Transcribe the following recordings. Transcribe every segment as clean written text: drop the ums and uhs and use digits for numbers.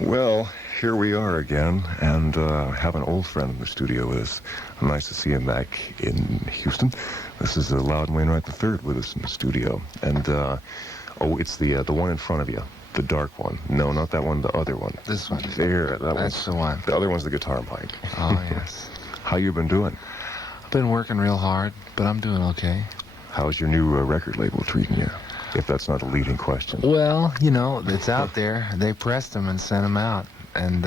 Well, here we are again, and have an old friend in the studio with us. Nice to see him back in Houston. This is Loudon Wainwright III with us in the studio. And, oh, it's the one in front of you, the dark one. No, not that one, the other one. This one. There, That's the one. The other one's the guitar mic. Oh, yes. How you been doing? I've been working real hard, but I'm doing okay. How's your new record label treating you? If that's not a leading question. Well, you know, it's out there. They pressed them and sent them out. And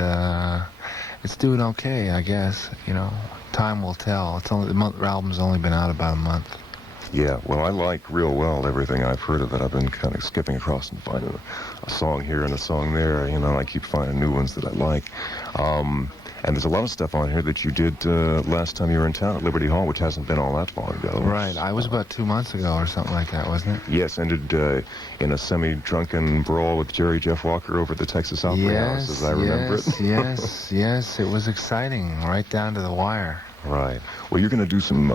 it's doing okay, I guess. You know, time will tell. The album's only been out about a month. Yeah, well, I like real well everything I've heard of it. I've been kind of skipping across and finding a song here and a song there. You know, I keep finding new ones that I like. And there's a lot of stuff on here that you did last time you were in town at Liberty Hall, which hasn't been all that long ago. Right. I was about 2 months ago or something like that, wasn't it? Yes, ended in a semi-drunken brawl with Jerry Jeff Walker over at the Texas Opera House, as I remember it. Yes. It was exciting, right down to the wire. Right. Well, you're going to do some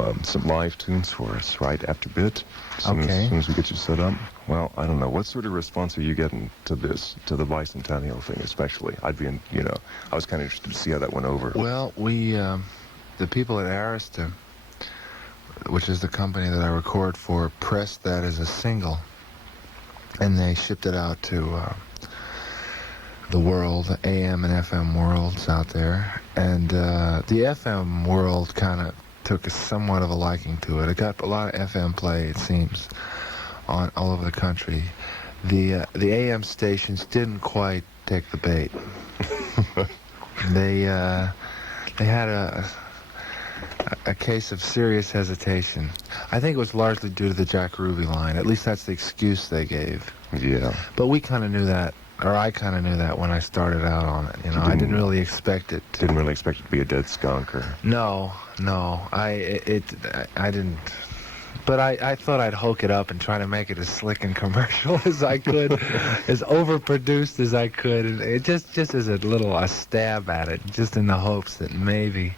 live tunes for us, right, after bit? As soon as we get you set up. Well, I don't know. What sort of response are you getting to this, to the bicentennial thing especially? I was kind of interested to see how that went over. Well, we, the people at Arista, which is the company that I record for, pressed that as a single, and they shipped it out to the world, the AM and FM worlds out there, and the FM world kind of took somewhat of a liking to it. It got a lot of FM play, it seems, all over the country. The AM stations didn't quite take the bait. They had a case of serious hesitation. I think it was largely due to the Jack Ruby line. At least that's the excuse they gave. Yeah. But we kind of knew that. Or I kind of knew that when I started out on it. You know, I didn't really expect it. Didn't really expect it to be a dead skunk, or no. I didn't. But I thought I'd hook it up and try to make it as slick and commercial as I could, as overproduced as I could. And it just as a stab at it, just in the hopes that maybe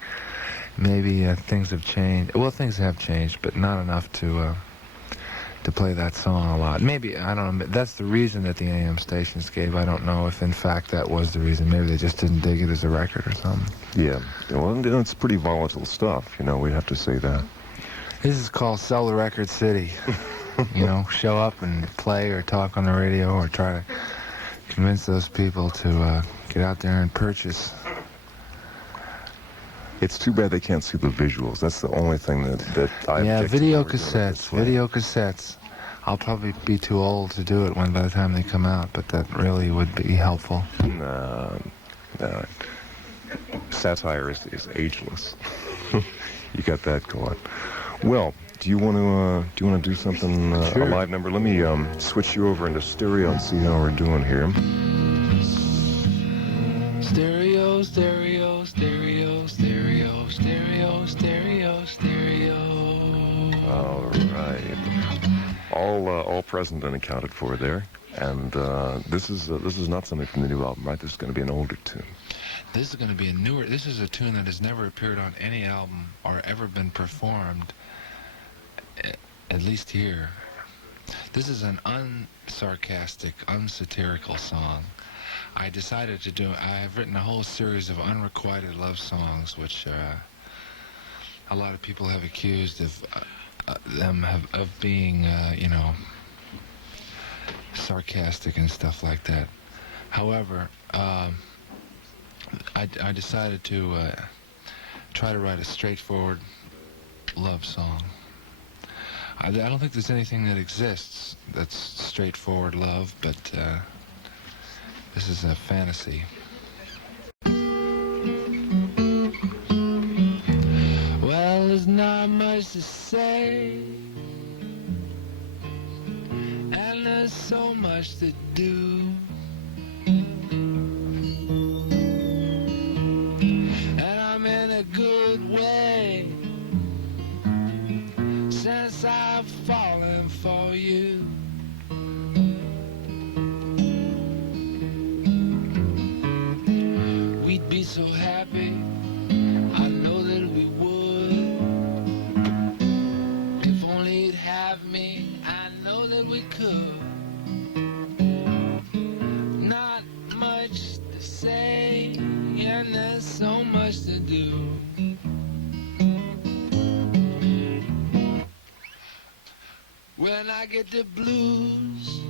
things have changed. Well, things have changed, but not enough to play that song a lot. Maybe, I don't know, that's the reason that the AM stations gave. I don't know if in fact that was the reason. Maybe they just didn't dig it as a record or something. Yeah, well, it's pretty volatile stuff, you know, we'd have to say that. This is called Sell the Record City. You know, show up and play or talk on the radio or try to convince those people to get out there and purchase. It's too bad they can't see the visuals. That's the only thing that I video cassettes. I'll probably be too old to do it by the time they come out, but that really would be helpful. No. Satire is ageless. You got that going. Well, do you want to do something Sure. a live number? Let me switch you over into stereo and see how we're doing here. Stereo, stereo, stereo, stereo, stereo, stereo, stereo. All right. All present and accounted for there. And this is not something from the new album, right? This is going to be an older tune. This is going to be this is a tune that has never appeared on any album or ever been performed, at least here. This is an unsarcastic, unsatirical song. I decided to do. I have written a whole series of unrequited love songs, which a lot of people have accused of of being, you know, sarcastic and stuff like that. However, I decided to try to write a straightforward love song. I don't think there's anything that exists that's straightforward love, but this is a fantasy. Well, there's not much to say, and there's so much to do. And I'm in a good way since I've fallen for you. We'd be so happy, I know that we would. If only you'd have me, I know that we could. say, and there's so much to do. When I get the blues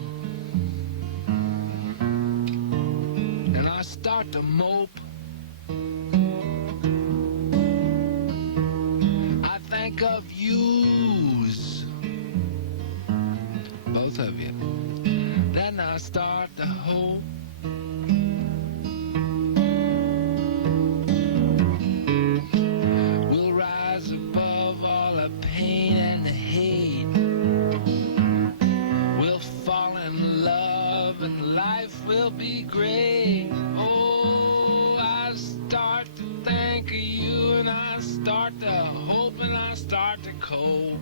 and I start to mope, I think of yous, both of you. Then I start to hope. We'll rise above all the pain and the hate. We'll fall in love and life will be great. Oh, I start to think of you and I start to hope and I start to cope.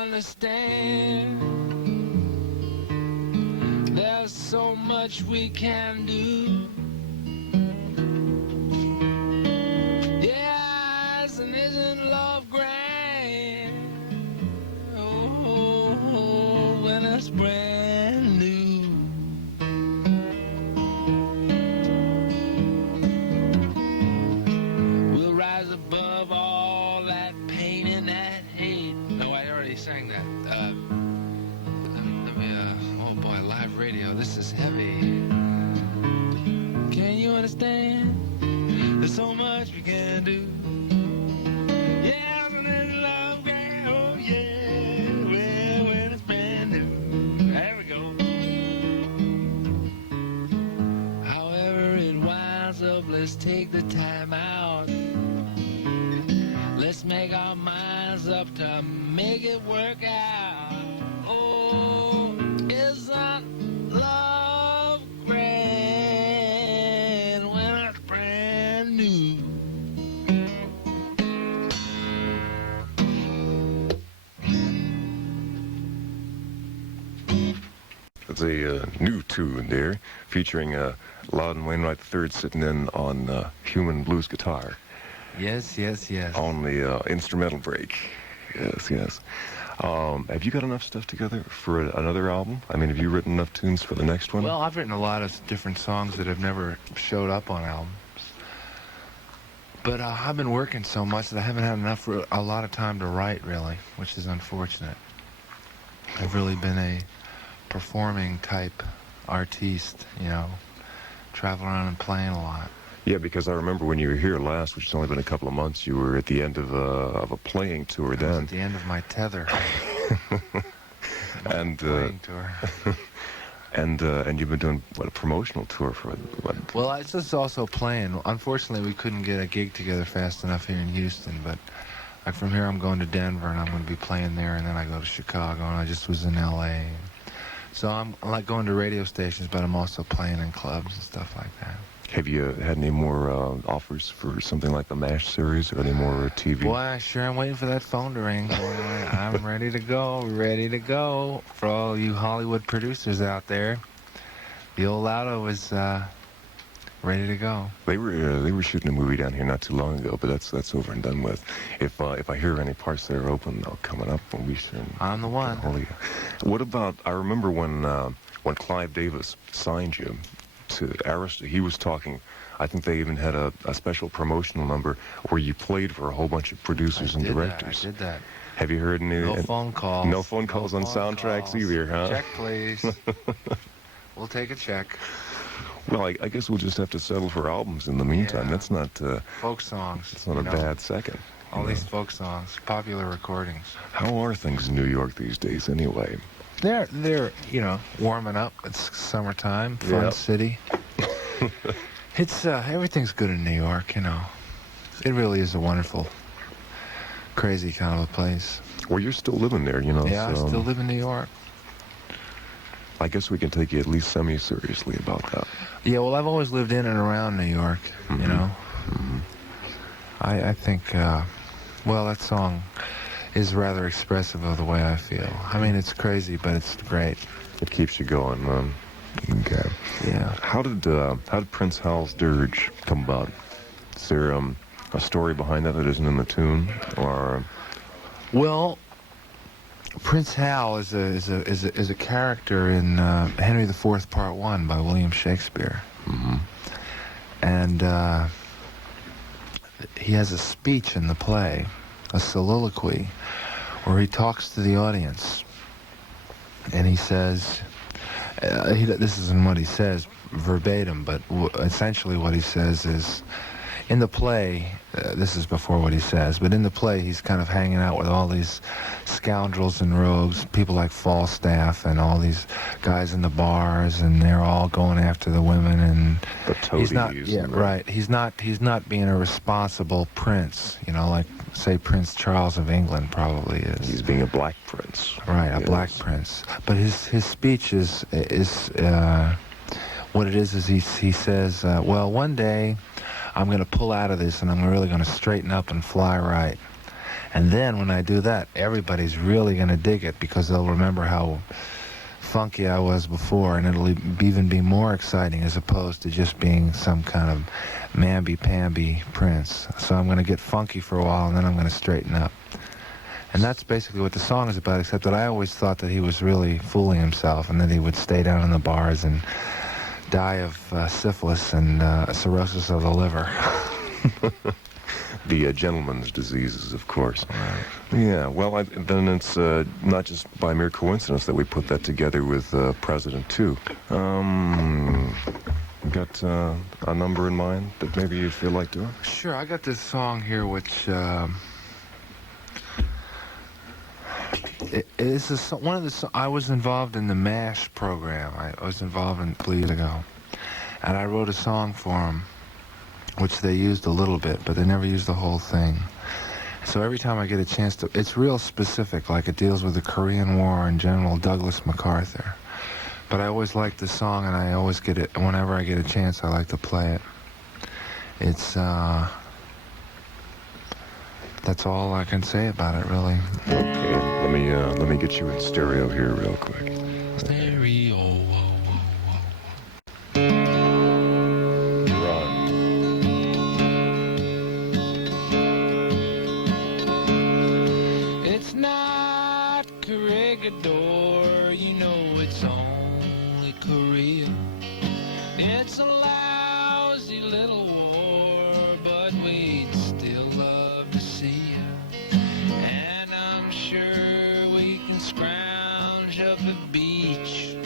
Understand, there's so much we can do. Yes, and isn't love grand? Oh, when it's brand new. We'll rise above all that pain and that hate. No, I already sang that. Oh boy, live radio, this is heavy. Can you understand? There's so much we can do. Yeah, and there's love, girl, oh yeah, well, when it's brand new. There we go. However it winds up, let's take the time out. Let's make our minds up to make it work out. Oh, isn't love grand when it's brand new? It's a new tune there, featuring Loudon Wainwright III sitting in on human blues guitar. Yes, yes, yes. On the instrumental break. Yes, yes. Have you got enough stuff together for another album? I mean, have you written enough tunes for the next one? Well, I've written a lot of different songs that have never showed up on albums. But I've been working so much that I haven't had a lot of time to write, really, which is unfortunate. I've really been a performing type artiste, you know, traveling around and playing a lot. Yeah, because I remember when you were here last, which has only been a couple of months, you were at the end of a playing tour then. I was at the end of my tether. And playing tour. and you've been doing a promotional tour for what? Well, it's just also playing. Unfortunately, we couldn't get a gig together fast enough here in Houston, but like from here I'm going to Denver and I'm going to be playing there, and then I go to Chicago, and I just was in LA. So I'm like going to radio stations, but I'm also playing in clubs and stuff like that. Have you had any more offers for something like the MASH series or any more TV? Boy, I sure am waiting for that phone to ring. Boy, I'm ready to go, ready to go. For all you Hollywood producers out there, the old Loudon was ready to go. They were shooting a movie down here not too long ago, but that's over and done with. If I hear any parts that are open, they'll coming up, and we should. I'm the one. What about? I remember when Clive Davis signed you to Arista, he was talking. I think they even had a special promotional number where you played for a whole bunch of producers and directors. I did that. Have you heard any? No phone calls. No phone calls on soundtracks either, huh? Check, please. We'll take a check. Well, I guess we'll just have to settle for albums in the meantime. Yeah. That's not folk songs. It's not a bad second. All these folk songs, popular recordings. How are things in New York these days, anyway? They're warming up. It's summertime, fun Yep. city. It's everything's good in New York. It really is a wonderful, crazy kind of a place. Well, you're still living there, Yeah, so I still live in New York. I guess we can take you at least semi-seriously about that. Yeah, well, I've always lived in and around New York. I think, that song is rather expressive of the way I feel. I mean, it's crazy, but it's great. It keeps you going, man. Okay. Yeah. How did Prince Hal's Dirge come about? Is there a story behind that isn't in the tune, or? Well, Prince Hal is a character in Henry IV Part 1 by William Shakespeare. Mm-hmm. And he has a speech in the play, a soliloquy, where he talks to the audience. And he says, this isn't what he says verbatim, but essentially what he says is, in the play, this is before what he says, but in the play he's kind of hanging out with all these scoundrels in robes, people like Falstaff and all these guys in the bars, and they're all going after the women, and The toadies. right. He's not being a responsible prince, like say Prince Charles of England probably is. He's being a black prince. Right, a Yes. black prince. But his speech is what it is he says, well, one day I'm going to pull out of this and I'm really going to straighten up and fly right. And then when I do that, everybody's really going to dig it because they'll remember how funky I was before, and it'll even be more exciting as opposed to just being some kind of mamby-pamby prince. So I'm going to get funky for a while and then I'm going to straighten up. And that's basically what the song is about, except that I always thought that he was really fooling himself and that he would stay down in the bars and die of syphilis and cirrhosis of the liver. The gentleman's diseases, of course. Right. Yeah, well, then it's not just by mere coincidence that we put that together with President 2. Got a number in mind that maybe you feel like doing? Sure, I got this song here which it's one of the. I was involved in the MASH program. I was involved in years ago, and I wrote a song for them, which they used a little bit, but they never used the whole thing. So every time I get a chance to, it's real specific, like it deals with the Korean War and General Douglas MacArthur. But I always like the song, and I always get it whenever I get a chance. I like to play it. It's that's all I can say about it, really. Okay, let me get you in stereo here real quick. Stereo. It's not Corregidor, it's only Korea. It's a lousy little war, but we'd still love to see ya. And I'm sure we can scrounge up a beach,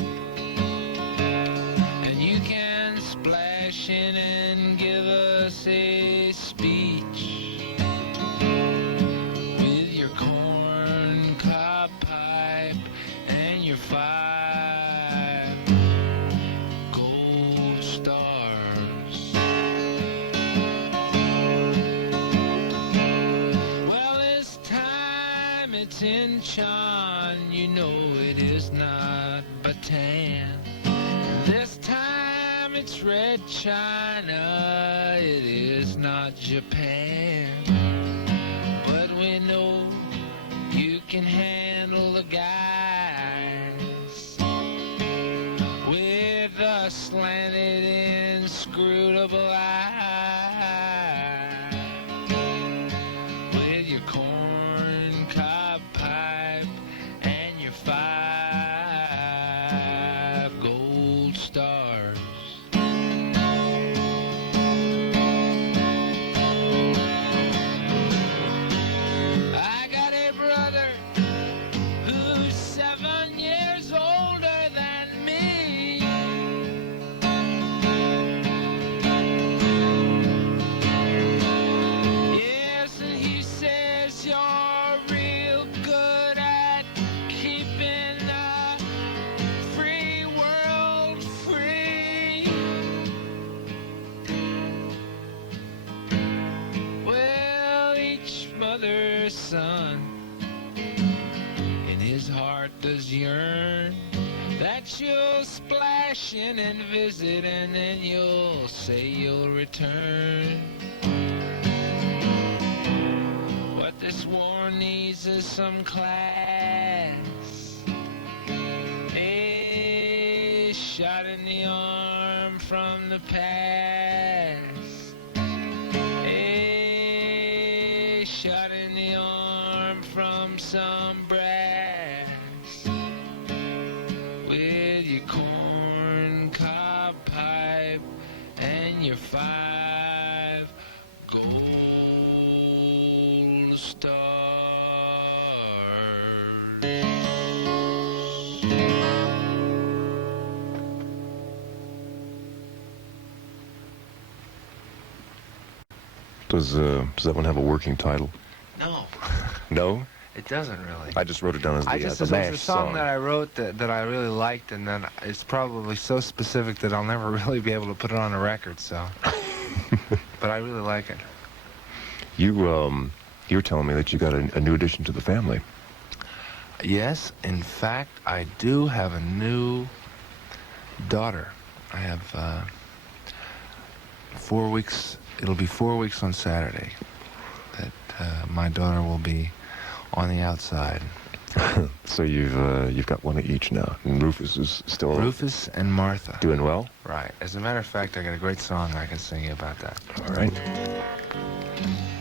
and you can splash in and give us a speech with your corn cob pipe and your 5 gold stars. Well, this time it's in Chan, it is not Bataan. This time it's Red China, it is not Japan. But we know you can handle the guys with a slanted inscrutable eye, with your corn cob pipe and your 5 gold stars. I got a brother who does yearn that you'll splash in and visit, and then you'll say you'll return. What this war needs is some class, a shot in the arm from the past, a shot in the arm from some brass, with your corn cob pipe and your 5 gold stars. Does that one have a working title? No, No? it doesn't really. I just wrote it down as the, It was the a MASH song that I wrote that I really liked, and then it's probably so specific that I'll never really be able to put it on a record, so. But I really like it. You were telling me that you got a new addition to the family. Yes, in fact, I do have a new daughter. I have 4 weeks, it'll be 4 weeks on Saturday that my daughter will be on the outside. So you've got one of each now. And Rufus is still Rufus and Martha. doing well? Right. As a matter of fact, I got a great song I can sing you about that. All right.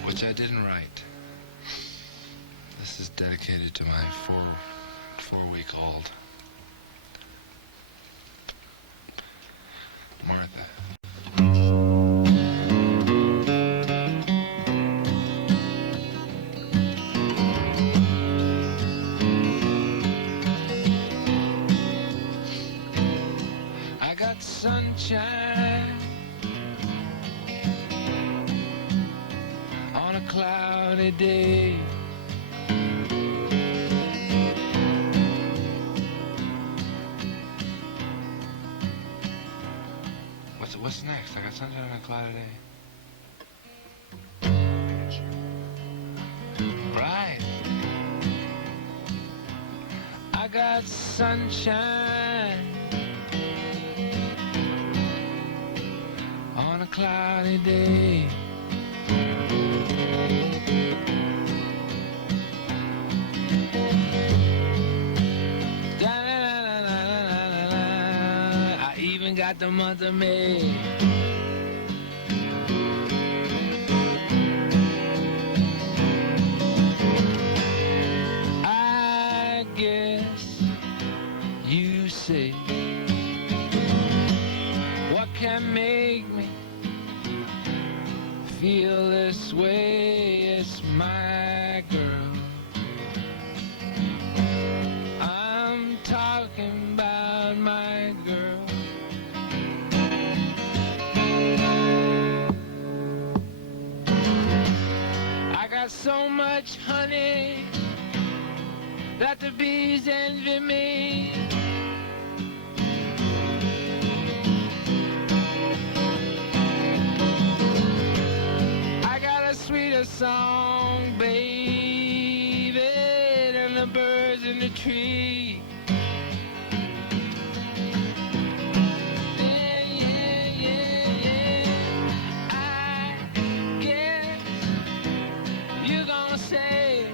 Which I didn't write. This is dedicated to my four-week-old Martha. I got sunshine on a cloudy day. What's next? I got sunshine on a cloudy day. Right. I got sunshine on a cloudy day. I even got the month of May. I guess you say, what can make me feel this way? It's my girl. I'm talking about my girl. I got so much honey that the bees envy me. I got a sweeter song, baby, than the birds in the tree. Yeah, yeah, yeah, yeah. I guess you're gonna say,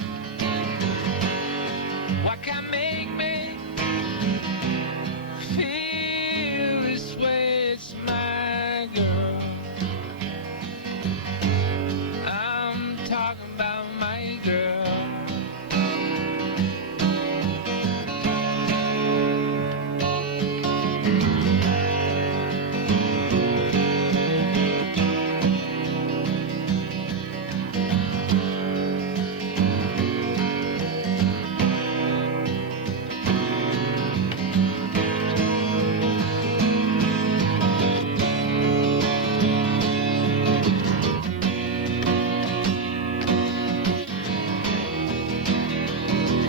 what can make me feel this way? It's my girl. I'm talking about my girl.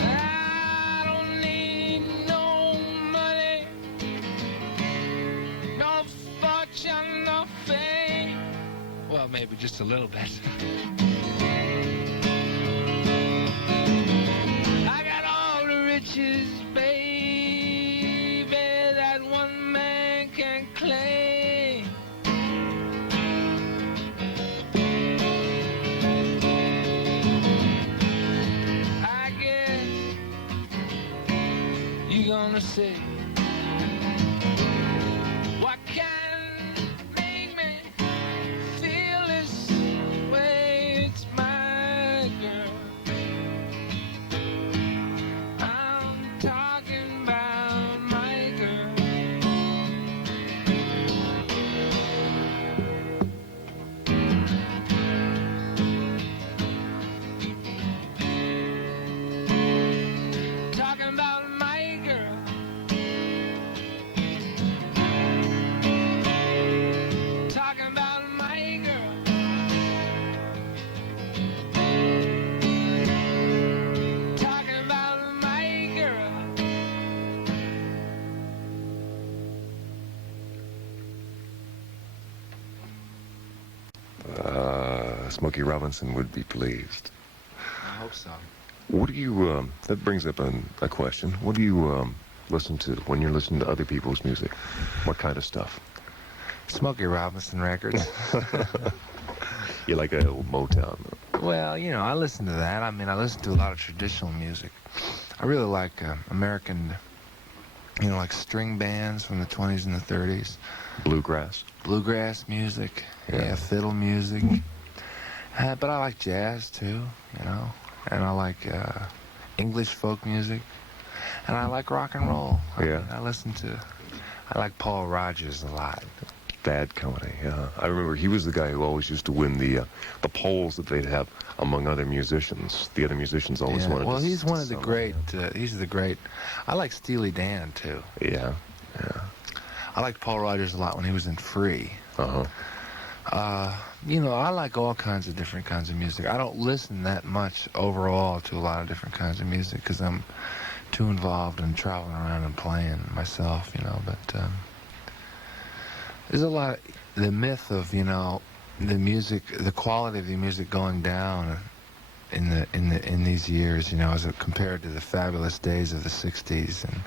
I don't need no money, no fortune, no fame. Well, maybe just a little bit. I got all the riches riches, baby, that one man can claim. I guess you're gonna say, what can make me feel this way? It's my girl. I'm talking about my girl. Talking about my girl. Talking about my girl. Talking about my girl. Smokey Robinson would be pleased. I hope so. What do you, that brings up a question. What do you listen to when you're listening to other people's music? What kind of stuff? Smokey Robinson records. You like a old Motown? Well, you know, I listen to that. I mean, I listen to a lot of traditional music. I really like American, you know, like string bands from the 20s and the 30s. Bluegrass? Bluegrass music, Yeah. fiddle music. But I like jazz, too, you know. And I like English folk music. And I like rock and roll. Yeah. I like Paul Rogers a lot. Bad Company, yeah. I remember he was the guy who always used to win the polls that they'd have among other musicians. The other musicians always Yeah. wanted Well, to he's one of the sell great, them. he's the great, I like Steely Dan, too. Yeah, I liked Paul Rogers a lot when he was in Free. uh-huh. You know, I like all kinds of different kinds of music. I don't listen that much overall to a lot of different kinds of music because I'm too involved in traveling around and playing myself, you know, but there's a lot of the myth of, you know, the music, the quality of the music going down in these years, you know, as compared to the fabulous days of the 60s, and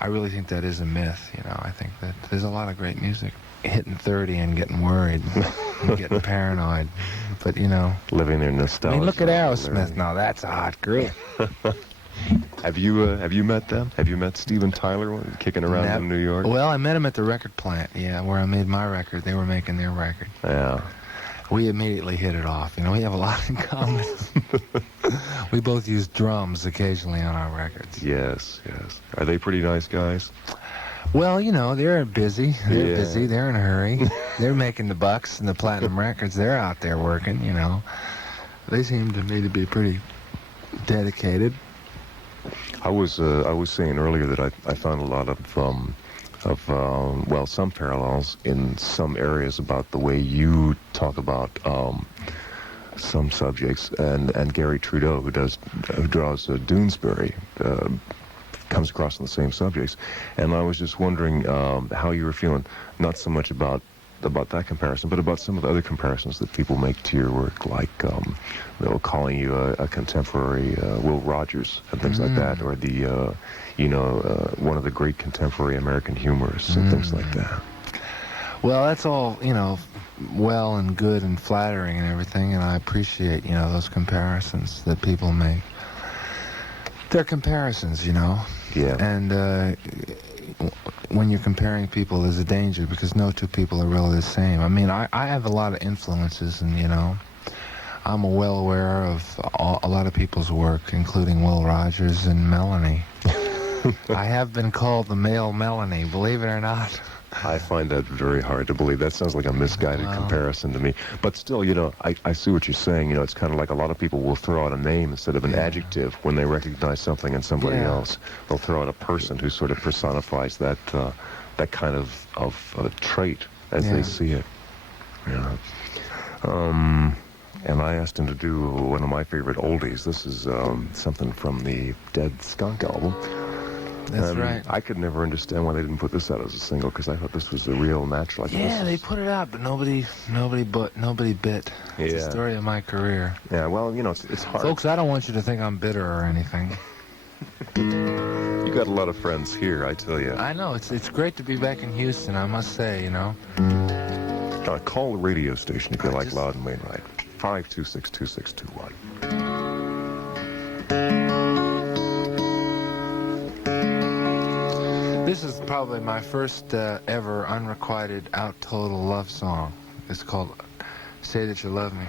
I really think that is a myth, you know. I think that there's a lot of great music. Hitting 30 and getting worried and getting paranoid, but you know, Living in I nostalgia. mean, look at Aerosmith now. That's a hot group. Have you met them? Have you met Steven Tyler kicking around in New York? Well, I met him at the record plant, yeah, where I made my record. They were making their record. Yeah. We immediately hit it off. You know, we have a lot in common. We both use drums occasionally on our records. Yes. Are they pretty nice guys? Well, you know, they're busy. They're Yeah. busy. They're in a hurry. They're making the bucks and the platinum records. They're out there working, you know. They seem to me to be pretty dedicated. I was saying earlier that I found a lot of some parallels in some areas about the way you talk about some subjects, and Gary Trudeau, who draws Doonesbury, comes across on the same subjects, and I was just wondering how you were feeling, not so much about that comparison, but about some of the other comparisons that people make to your work, like calling you a contemporary Will Rogers and things like that, or the one of the great contemporary American humorists and things like that. Well, that's all, you know, well and good and flattering and everything, and I appreciate, you know, those comparisons that people make. They're comparisons, you know. Yeah. And when you're comparing people, there's a danger because no two people are really the same. I mean, I have a lot of influences, and, you know, I'm well aware of a lot of people's work, including Will Rogers and Melanie. I have been called the male Melanie, believe it or not. I find that very hard to believe. That sounds like a misguided comparison to me. But still, you know, I see what you're saying. You know, it's kind of like a lot of people will throw out a name instead of an adjective when they recognize something in somebody else. They'll throw out a person who sort of personifies that kind of trait as they see it. Yeah. And I asked him to do one of my favorite oldies. This is something from the Dead Skunk album. That's right. I could never understand why they didn't put this out as a single, because I thought this was the real natural. Yeah, they put it out, but nobody bit. It's the story of my career. Yeah, well, you know, it's hard. Folks, I don't want you to think I'm bitter or anything. got a lot of friends here, I tell you. I know, it's great to be back in Houston, I must say, you know. Call the radio station if you like just- Loudon Wainwright. 526-2621. This is probably my first ever unrequited out total love song. It's called Say That You Love Me.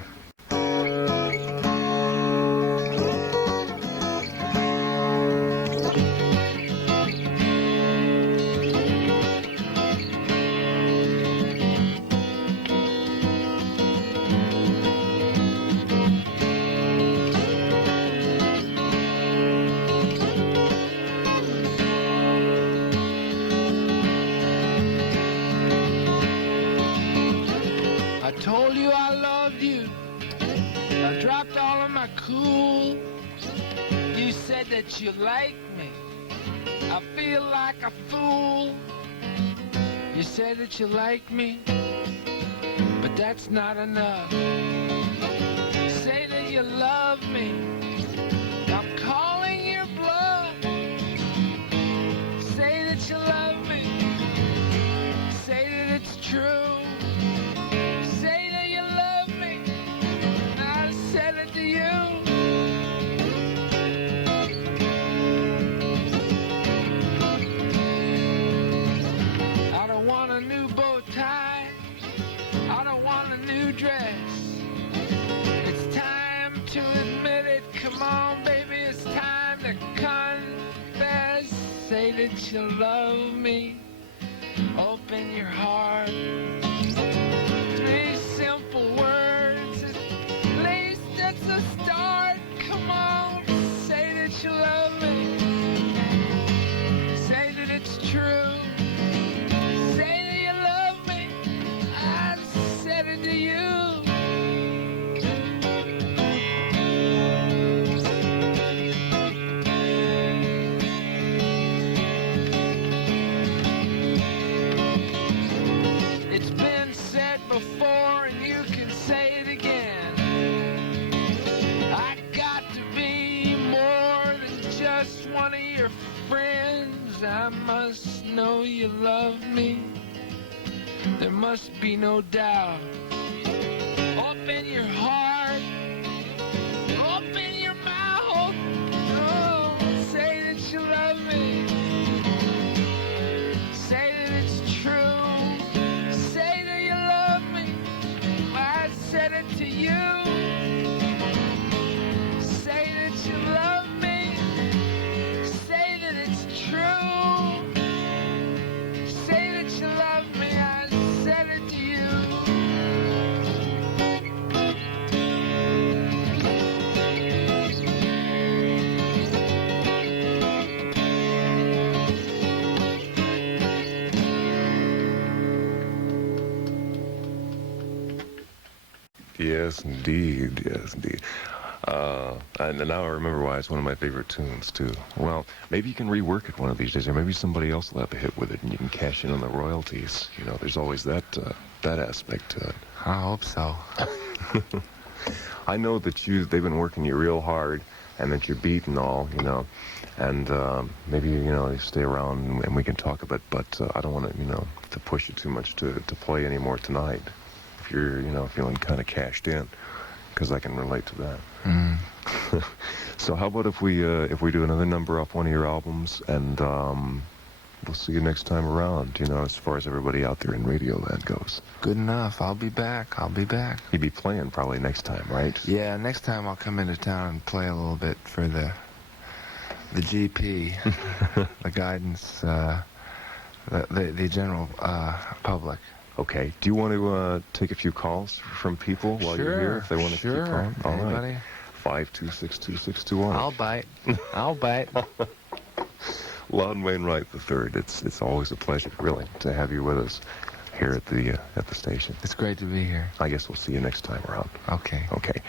I told you I loved you. I dropped all of my cool. You said that you liked me. I feel like a fool. You said that you like me, but that's not enough. Say that you love me. I'm calling your bluff. Say that you love me. Say that it's true. Say that you love me. I said it to you. I don't want a new bow tie. I don't want a new dress. It's time to admit it. Come on, baby, it's time to confess. Say that you love me. Open your heart. 3 simple words. At least that's a start. Come on, say that you love me. Say that it's true. Say that you love me. I said it to you. It's been said before and you can say it again. I got to be more than just one of your friends. I must know you love me. There must be no doubt. Open your heart. Open your mouth. Oh, say that you love me. Say that it's true. Say that you love me. I said it to you. Say that you love me. Say that it's true. Say that you love me. I said it to you. Yes, indeed. Yes, indeed. And now I remember why it's one of my favorite tunes, too. Well, maybe you can rework it one of these days, or maybe somebody else will have a hit with it, and you can cash in on the royalties. You know, there's always that aspect to it. I hope so. I know that they've been working you real hard, and that you're beat and all, you know, and maybe, you know, you stay around and we can talk a bit, but I don't want to, you know, to push you too much to play anymore tonight. If you're, you know, feeling kind of cashed in, because I can relate to that. Mm. So how about if we do another number off one of your albums, and we'll see you next time around, you know, as far as everybody out there in radio land goes. Good enough. I'll be back. I'll be back. You'll be playing probably next time, right? Yeah, next time I'll come into town and play a little bit for the GP, the guidance, the general public. Okay. Do you want to take a few calls from people while you're here, if they want to keep calling? All Anybody? right. 526-2621. I'll bite. I'll bite. Loudon Wainwright III. It's always a pleasure, really, to have you with us here at the station. It's great to be here. I guess we'll see you next time around. Okay. Okay.